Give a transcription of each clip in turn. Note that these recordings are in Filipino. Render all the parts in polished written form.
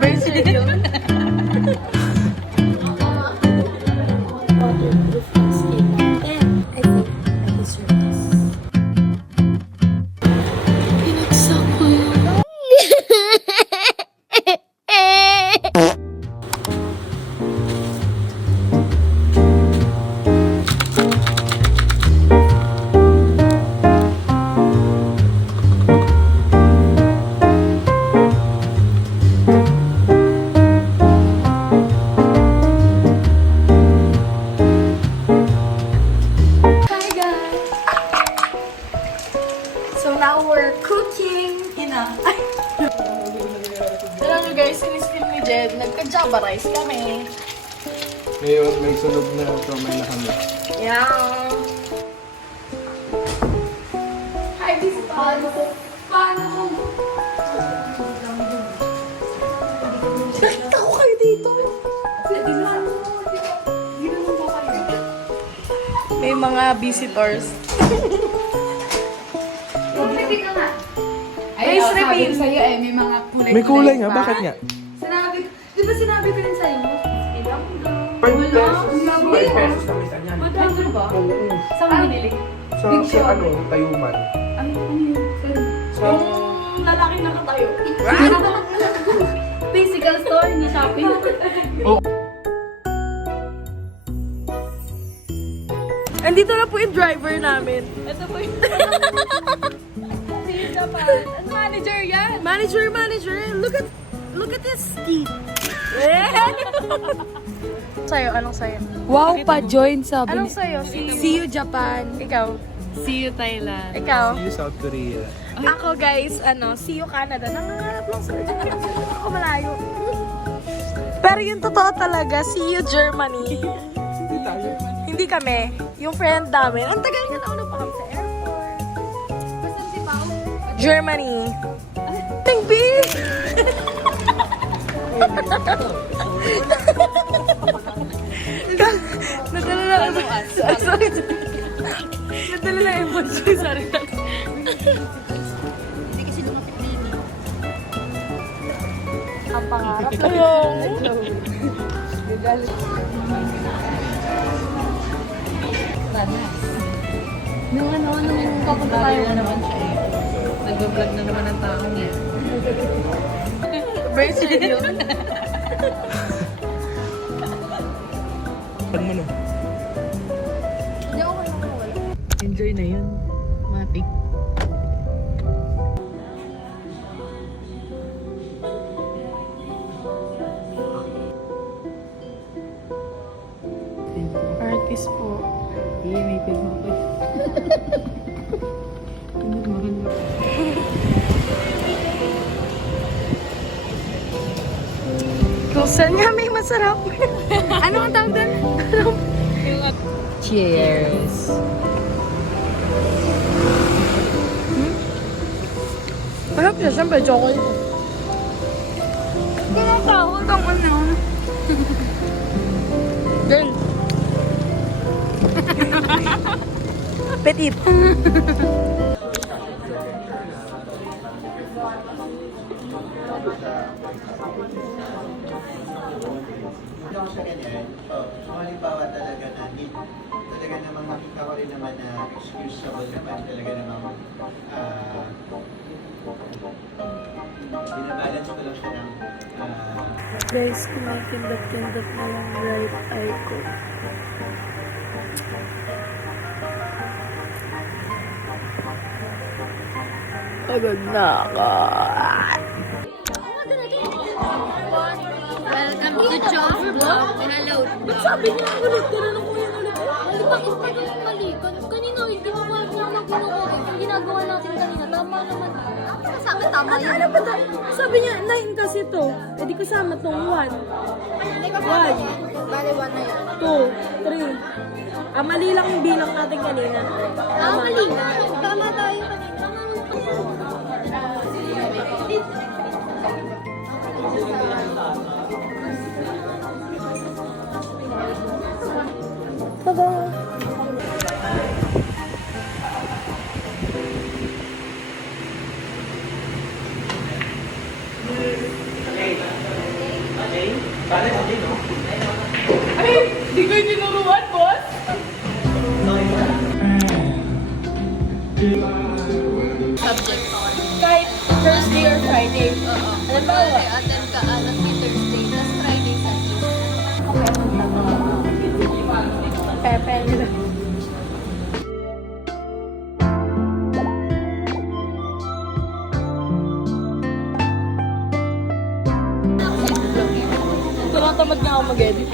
Bracelet yun. Waterproof yung skin natin. I think I deserve this. Pinagsak ko yun. So now we're cooking ina. Alam nyo guys, siniskin ni Jed, nagka-java rice kami. Ngayon, may sunog na kamay na kami. Yeah. Hi, this is Paano. Paano ko? Nakita ko kayo dito. May mga visitors. Repeat ka nga. Guys, repeat. Sa'yo eh, may mga kulay. May kulay nga, bakit nga? Sinabi, di ba sinabi ko rin sa'yo? Ibang $5 pesos kami sa niyan. Ano ba? Saan mo binili? Sa ano, Tayuman. Ano yun? Sa... Yung lalaki nakatayo. Physical store, hindi shopping. Andito na po yung driver namin. Ito po yung... Si Japan. Ano manager yan? Manager. Look at his teeth. Sa'yo, anong sa'yo? Wow, pa-join sabi Anong sa'yo? See you Japan. Ikaw? See you Thailand. Ikaw? See you South Korea. Ako guys, see you Canada. Nangangarap lang sa ako malayo. Pero yung totoo talaga, see you Germany. Hindi tayo. Hindi kami. Yung friend namin. Ang tagal nga nauna pa kami sa airport. Basta si Pao. Germany. Ting B! Nadala na sorry. Nadala na emotion. Sorry. Hindi kasi dumating na yun. Ang pangarap ko yung... Nung papunta tayo na naman siya eh. Nag-vlog na naman ang taong niya. Bracelet yun. Pan mo na. Hindi ako kayo wala. Enjoy na yun. Matik. Artist po. Iya, may pirma ko. Maganda. Kung saan nga may masarap. Ano ang tawag doon? Cheers! Masarap siya, siyempre chocolate. Tinatawag ang ano. Girl. Petit. Kung halimbawa talaga na need, talaga namang makita ko rin naman na excusable naman, talaga namang binabalance ko lang siya ng Guys, kumakindap-kindap na lang right eye ko. Pagod na ako. Welcome to Josh Vlog. Hello. Ba't sabi niya ulit? Tinanong ko yan ulit. Ano ba? Bakit yung mali? Kanina, hindi mo alam na kinukuha. Yung ginagawa natin kanina, tama naman. Sabi tama yun. Ano ba tayo? Sabi niya, 9 kasi to. Eh di kasama tong 1. Hindi ka 1, Bale, 1 na yan. 2, 3. Mali lang yung bilang natin kanina. Mali na. Tama tayo kanina. Tada! Di ko yung tinuruan, boss. Subject on. Kahit Thursday or Friday. Oo. Halimbawa, Attend ka, Thursday, tapos Friday, Saturday. Pepe. Tumatamad nga ako mag-edit.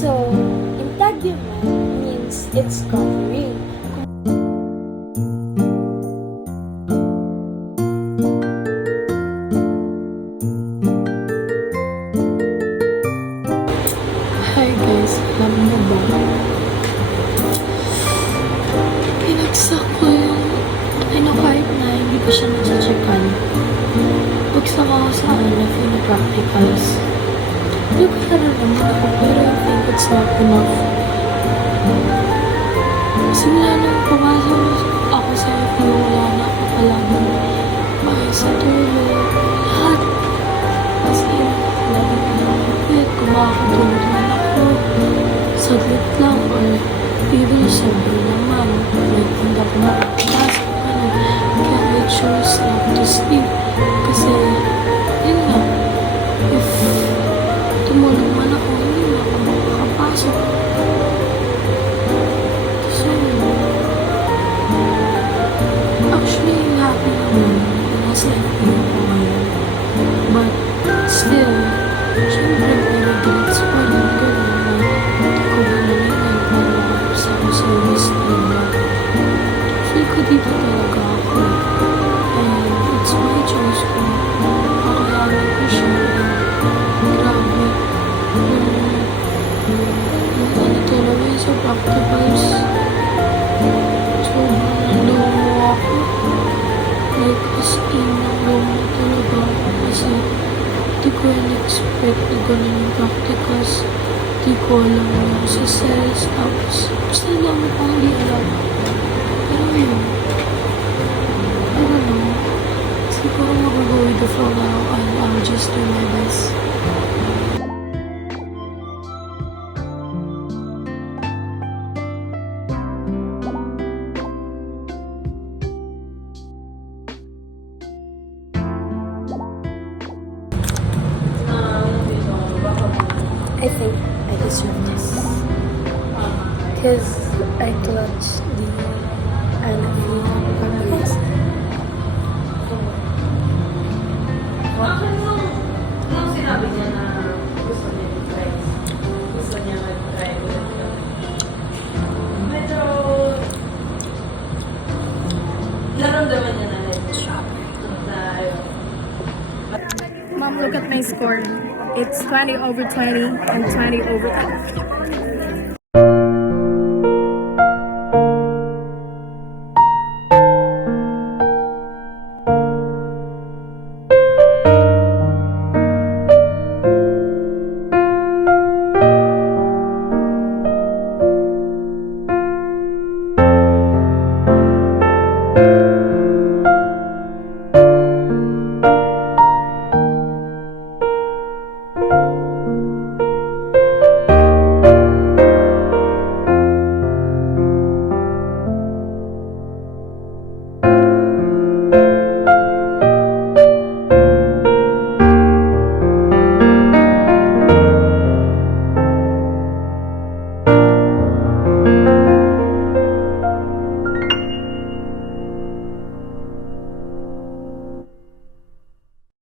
So, integument means it's covering. Hi guys, alam mo ba? Pinagsak ko yung kahit na hindi ko siya natsatsakan. Bagsak ako sa LF yung practicals. Nagkaroon naman ako pero I think it's not enough. Simula nang pumasok ako sa FU, wala na ako palagi. Sa tulog, lahat. Kasi lagi na nakapit, kumakatulog na ako. Saglit lang or even sobrang naman. Like, hindi ako nakapasok ka na. Kaya I chose not to sleep. Kasi, yun nga, if tumulong man ako, hindi na ako makakapasok. So, actually, happy naman. Nasa FU ko ngayon. But, still, syempre, may regrets pa rin gano'n na hindi ko ba nalingan para sa service nila. Feel ko dito talaga ako. And it's my choice kung kakayanin ko siya. And grabe, yung ano talaga sa practicals, sobrang nalomo ako. Like, as in, nalomo talaga ako kasi di ko in-expect na ganun yung practicals. Di ko alam yung sa cells. Tapos, basta dami pang hindi alam. Pero yun, I don't know. Siguro mag-go with the flow now and I'll just do my best. I think I deserve this. Because I clutched the NFU podcast. naramdaman niya na rin siya. Na, ayun. Mom, look at my score. It's 20/20 and 20/10.